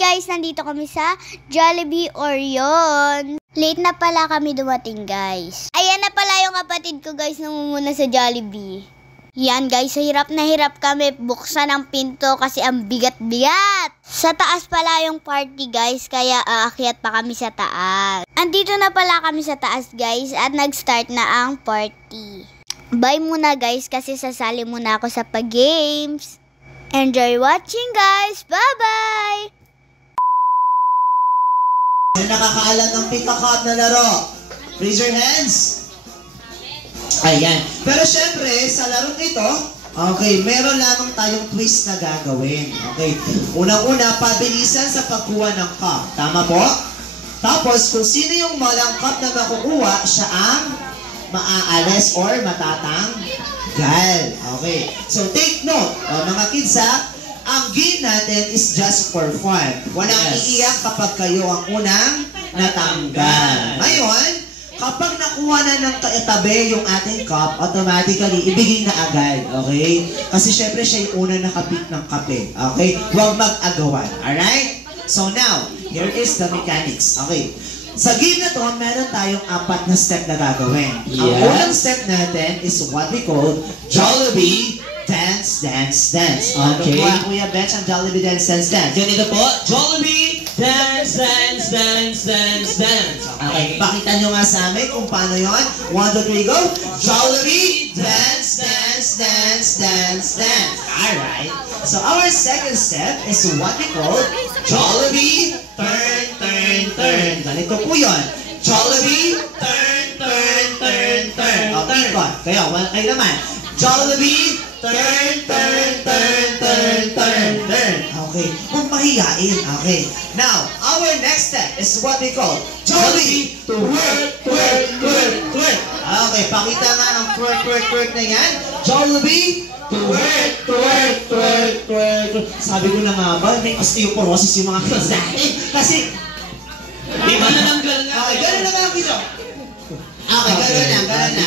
guys, nandito kami sa Jollibee Orion. Late na pala kami dumating guys. Ayan na pala yung kapatid ko guys, namumuna sa Jollibee. Yan guys, hirap na hirap kami buksan ang pinto kasi ang bigat-bigat. Sa taas pala yung party guys, kaya aakyat pa kami sa taas. Andito na pala kami sa taas guys at nag-start na ang party. Bye muna guys kasi sasali muna ako sa pag-games. Enjoy watching guys! Bye-bye! Nakakaalam ng pick-a-cup na laro. Raise your hands. Ayan. Pero syempre, sa laro ito, okay, meron lamang tayong twist na gagawin. Okay. Unang-una, pabilisan sa pagkuha ng cup. Tama po? Tapos, kung sino yung malang cup na makukuha, siya ang maaalis or matatanggal. Okay. So, take note. Mga kids ang game natin is just for fun. Walang iiyak kapag kayo ang unang natanggal. Ngayon, kapag nakuha na ng katabi yung ating cup, automatically, ibigay na agad. Okay? Kasi syempre siya yung unang nakapit ng kape. Okay? Huwag mag-agawan. Alright? So now, here is the mechanics. Okay? Sa game na to, meron tayong 4 na step na gagawin. Yes. Ang unang step natin is what we call Jollibee Dance, Dance, Dance. Okay. Kuya Bench ang Jollibee Dance, Dance, Dance. Ganito po, Jollibee Dance, Dance, Dance, Dance, Dance. Okay, pakita nyo nga sa amin kung paano yun. 1, 2, 3, go! Jollibee Dance, Dance, Dance, Dance, Dance. Alright. So our second step is what we call Jollibee Turn, Turn, Turn. Ganito po yun. Jollibee Turn, Turn, Turn, Turn. Okay, kayo naman. Jollibee Turn, Turn, Turn, Turn, Turn, Turn. Okay. Huwag mahihain. Okay. Now, our next step is what we call Jollibee Twerk, Twerk, Twerk, Twerk. Okay. Pakita nga ang twerk, twerk, twerk na yan. Jollibee Twerk, Twerk, Twerk, Twerk. Sabi ko na nga ba, may osteoporosis yung mga kids natin. Kasi, di ba nananggal nga? Okay. Gano'n na mga kids. Okay. Gano'n na.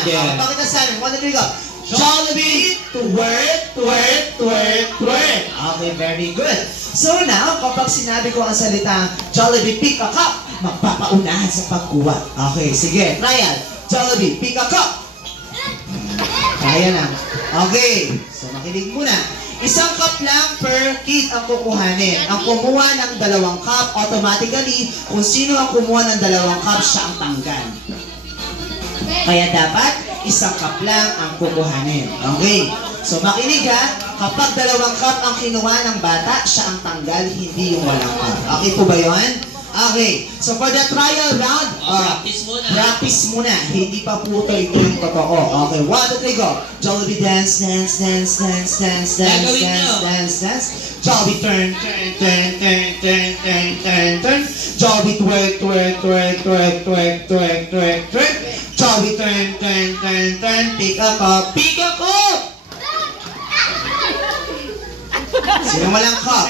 Okay. Pakita sa amin. 1, 2, 3, go. Jollibee, twerk, twerk, twerk, twerk. Okay, very good. So now, kapag sinabi ko ang salita Jollibee pick a cup, magpapaunahan sa pagkuha. Okay, sige. Trial. Jollibee pick a cup. Kaya na. Okay. So makinig muna. Isang cup lang per kid ang kukuhanin. Ang kumuha ng 2 cup, automatically, kung sino ang kumuha ng 2 cup, siya ang tanggal. Kaya dapat, isang cup lang ang kukuhanin. Okay? So makinig kapag 2 cup ang kinuha ng bata, siya ang tanggal, hindi yung walang cup. Okay po ba yun? Okay. So for the trial round, practice muna. Hindi pa po ito yung totoo. Okay. 1, 2, 3, go. Jollibee dance, dance, dance, dance, dance, dance, dance, dance, dance. Jollibee turn, turn, turn, turn, turn, turn, turn, turn. Jollibee twerk, twerk, twerk, twerk, twerk, twerk, twerk, twerk. Jollibee turn, turn, turn, turn. Pick a cup, pick a cup! Sino walang cup?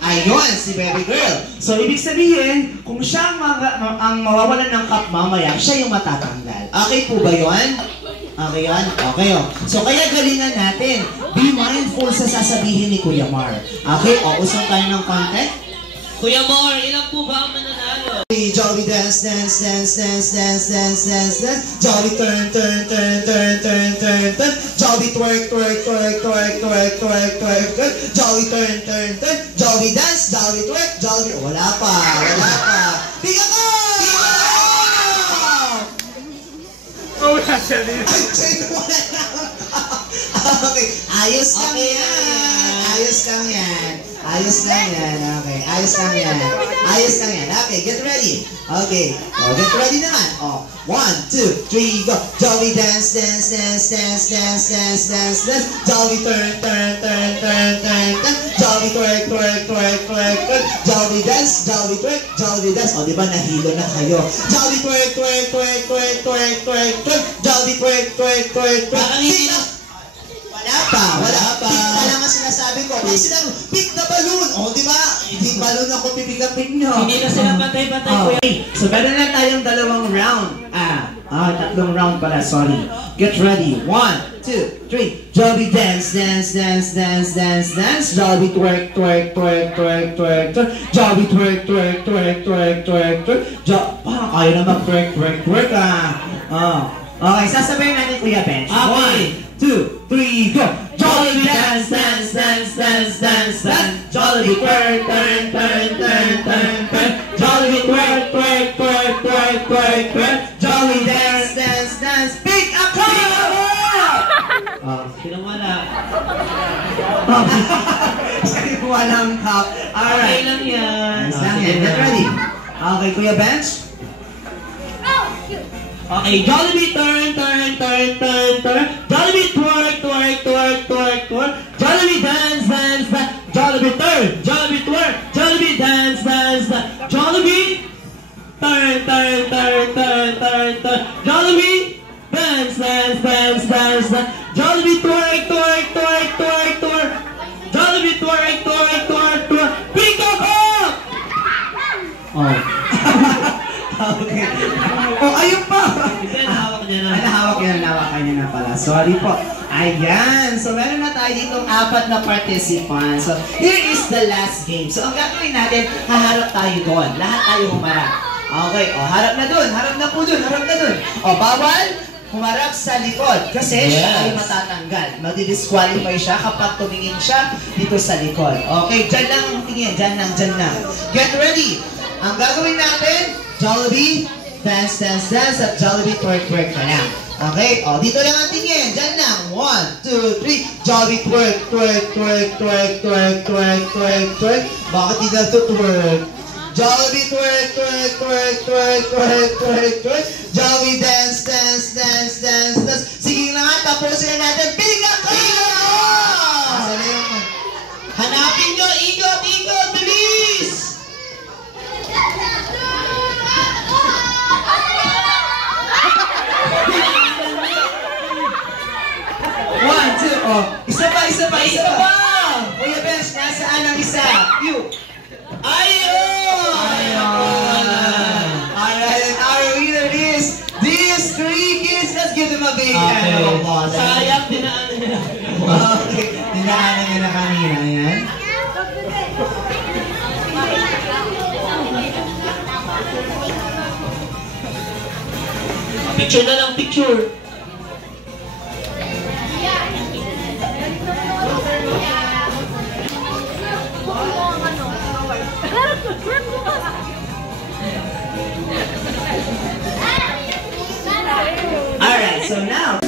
Ayun, si baby girl. So, ibig sabihin, kung siya ang mawawalan ng cup mamaya, siya yung matatanggal. Okay po ba yun? Okay yun? Okay yun. So, kaya galingan natin. Be mindful sa sasabihin ni Kuya Mar. Okay? O, usap tayo ng content. Kuya Mar, ilan po ba ang mananalo? Jollibee dance, dance, dance, dance, dance, dance, dance, dance. Jollibee turn, turn, turn, turn, turn, turn, turn. Jollibee twerk, twerk, twerk, twerk, twerk, twerk, twerk, twerk. Jollibee turn, turn, turn. Jollibee dance, Jollibee twerk, Jollibee. Wala pa. Pick a cup! Oh, nasa dito. Okay, ayos lang yan. Ayos lang yan. Ayos lang yan. Okay, ayos lang yan. Ayos lang yan. Okay, get ready. Okay, get ready naman. 1, 2, 3, go. Jollibee dance, dance, dance, dance, dance, dance, dance, dance. Jollibee turn, turn, turn, turn, turn, turn. Jollibee twerk, twerk, twerk, twerk, twerk. Jollibee dance, Jollibee twerk, Jollibee dance. O, di ba nahilo na kayo? Jollibee twerk, twerk, twerk, twerk, twerk, twerk, twerk. Jollibee twerk, twerk, twerk, twerk. Wala pa. Pick na lang ang sinasabi ko. Pick sila, pick the balloon. O, di ba? Hindi balloon ako pipick nyo. Hindi na sila patay-patay, kuya. So, meron na tayong 2 round. 3 round pala, sorry. Get ready. 1, 2, 3. Jollibee dance, dance, dance, dance, dance, dance. Jollibee twerk, twerk, twerk, twerk, twerk, twerk. Jollibee twerk, twerk, twerk, twerk, twerk, twerk. Parang kaya na mag-twerk, twerk, twerk Okay, sasabayin natin Kuya Bench. Okay. 1, 2, 3, go! Jollibee dance, dance, dance, dance, dance, dance. Jollibee twerk, turn, turn, turn, turn, turn. Jollibee twerk, twerk, twerk, twerk, twerk, twerk. Jollibee dance, dance, dance. Pick a card! Sinong wala? Sige po walang cup. Okay Alright. lang yan. Dance lang yan. Get ready. Okay, Kuya Bench. Okay, Jollibee turn, turn, turn, turn, turn. Jollibee twerk, twerk, twerk, twerk, twerk. Jollibee dance, dance, dance. Jollibee turn, Jollibee twerk. Jollibee dance, dance, dance. Jollibee turn, turn, turn, turn, turn, turn. Jollibee dance, dance, dance, dance, dance. Jollibee twerk, twerk, twerk, twerk, twerk. Jollibee twerk, twerk, twerk, twerk. Pick up! Oh. Okay. Oh, ayun pa! Hindi, nahawak niya na. Nahawakan niya na pala. Sorry po. Ayan. So, meron na tayo ditong 4 na participants. So, here is the last game. So, ang gagawin natin, haharap tayo doon. Lahat tayo humarap. Okay. O, harap na doon. Harap na po doon. Harap na doon. O, bawal humarap sa likod. Kasi siya ay matatanggal. Magdi-disqualify siya kapag tumingin siya dito sa likod. Okay. Dyan lang ang tingin. Dyan lang. Dyan lang. Get ready. Ang gagawin natin, Jollibee, dance, dance, dance, at Jollibee, twerk, twerk ka lang. Okay? O, dito lang ang tingin. Diyan lang. 1, 2, 3. Jollibee, twerk, twerk, twerk, twerk, twerk, twerk, twerk, twerk. Bakit di na ito twerk? Jollibee, twerk, twerk, twerk, twerk, twerk, twerk, twerk. Jollibee, dance, dance, dance, dance, dance. Sige na nga, tapusin na natin. Biga kayo! Hanapin nyo, ikot, ikot, bilis! One, two, oh. Isa pa. Kuya Bench, nasaan ang isa? You. Ayun! Alright, and our winner is these 3 kids. Let's give them a big hand of applause. Sayang, dinaanan niya. Okay, dinaanan niya na kanina. Ayan. Picture na lang, picture. Alright, so now,